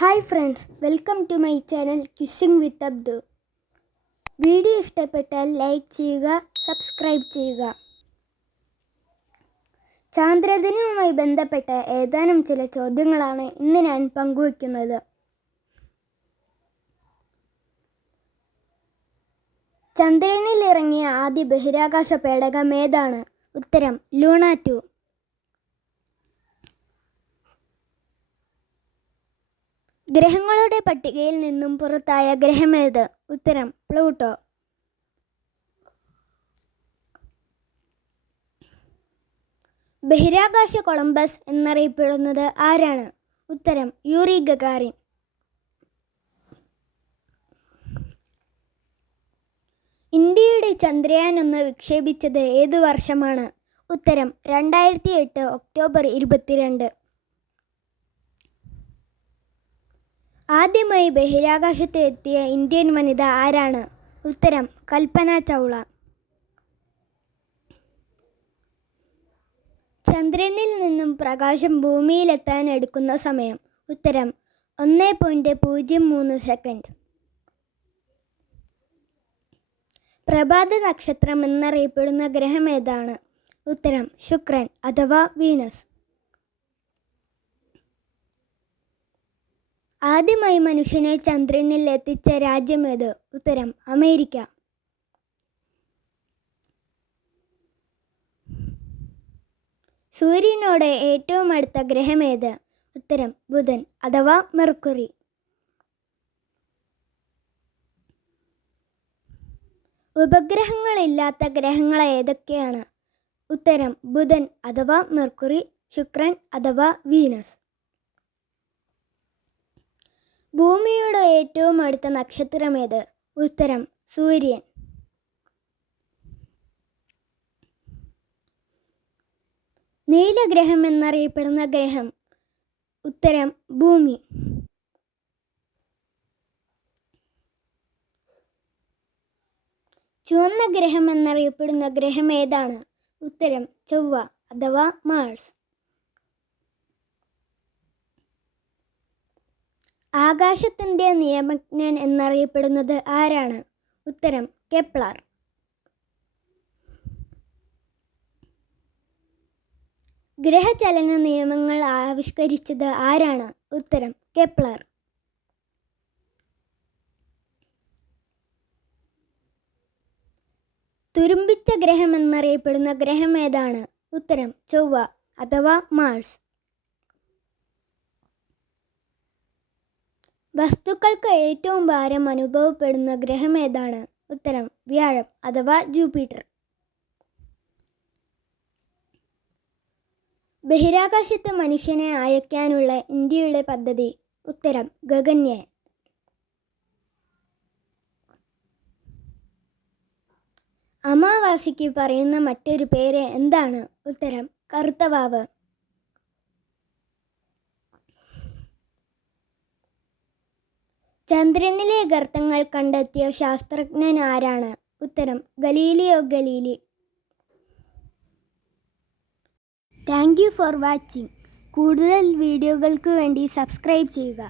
Hi friends, welcome to my channel quizzing with Abdu. Video ഇഷ്ടപ്പെട്ടാൽ like ചെയ്യുക, subscribe ചെയ്യുക. ചാന്ദ്രദിനവുമായി ബന്ധപ്പെട്ട ഏതാനും ചില ചോദ്യങ്ങളാണ് ഇന്ന് ഞാൻ പങ്കുവയ്ക്കുന്നത്. ചന്ദ്രനിൽ ഇറങ്ങിയ ആദ്യ ബഹിരാകാശ പേടകം ഏതാണ്? ഉത്തരം ലൂണ 2. ഗ്രഹങ്ങളുടെ പട്ടികയിൽ നിന്നും പുറത്തായ ഗ്രഹമേത്? ഉത്തരം പ്ലൂട്ടോ. ബഹിരാകാശ കൊളംബസ് എന്നറിയപ്പെടുന്നത് ആരാണ്? ഉത്തരം യൂറി ഗഗാറിൻ. ഇന്ത്യയുടെ ചന്ദ്രയാൻ 1 വിക്ഷേപിച്ചത് ഏതു വർഷമാണ്? ഉത്തരം 2008 ഒക്ടോബർ 22. ആദ്യമായി ബഹിരാകാശത്ത് എത്തിയ ഇന്ത്യൻ വനിത ആരാണ്? ഉത്തരം കൽപ്പന ചൗള. ചന്ദ്രനിൽ നിന്നും പ്രകാശം ഭൂമിയിലെത്താൻ എടുക്കുന്ന സമയം? ഉത്തരം 1.03 സെക്കൻഡ്. പ്രഭാത നക്ഷത്രം എന്നറിയപ്പെടുന്ന ഗ്രഹം ഏതാണ്? ഉത്തരം ശുക്രൻ അഥവാ വീനസ്. ആദ്യമായി മനുഷ്യനെ ചന്ദ്രനിൽ എത്തിച്ച രാജ്യമേത്? ഉത്തരം അമേരിക്ക. സൂര്യനോട് ഏറ്റവും അടുത്ത ഗ്രഹമേത്? ഉത്തരം ബുധൻ അഥവാ മെർക്കുറി. ഉപഗ്രഹങ്ങളില്ലാത്ത ഗ്രഹങ്ങൾ ഏതൊക്കെയാണ്? ഉത്തരം ബുധൻ അഥവാ മെർക്കുറി, ശുക്രൻ അഥവാ വീനസ്. ഭൂമിയോട് ഏറ്റവും അടുത്ത നക്ഷത്രമേത്? ഉത്തരം സൂര്യൻ. നീലഗ്രഹം എന്നറിയപ്പെടുന്ന ഗ്രഹം? ഉത്തരം ഭൂമി. ചുവന്ന ഗ്രഹം എന്നറിയപ്പെടുന്ന ഗ്രഹം ഏതാണ്? ഉത്തരം ചൊവ്വ അഥവാ മാർസ്. ആകാശത്തിൻ്റെ നിയമജ്ഞൻ എന്നറിയപ്പെടുന്നത് ആരാണ്? ഉത്തരം കെപ്ലർ. ഗ്രഹചലന നിയമങ്ങൾ ആവിഷ്കരിച്ചത് ആരാണ്? ഉത്തരം കെപ്ലർ. തുരുമ്പിച്ച ഗ്രഹം എന്നറിയപ്പെടുന്ന ഗ്രഹം ഏതാണ്? ഉത്തരം ചൊവ്വ അഥവാ മാർസ്. വസ്തുക്കൾക്ക് ഏറ്റവും ഭാരം അനുഭവപ്പെടുന്ന ഗ്രഹം ഏതാണ്? ഉത്തരം വ്യാഴം അഥവാ ജൂപ്പിറ്റർ. ബഹിരാകാശത്ത് മനുഷ്യനെ അയക്കാനുള്ള ഇന്ത്യയുടെ പദ്ധതി? ഉത്തരം ഗഗൻയാൻ. അമാവാസിക്ക് പറയുന്ന മറ്റൊരു പേര് എന്താണ്? ഉത്തരം കറുത്തവാവ്. ചന്ദ്രനിലെ ഗർത്തങ്ങൾ കണ്ടെത്തിയ ശാസ്ത്രജ്ഞൻ ആരാണ്? ഉത്തരം Galileo Galilei. Thank you for watching. കൂടുതൽ വീഡിയോകൾക്ക് വേണ്ടി സബ്സ്ക്രൈബ് ചെയ്യുക.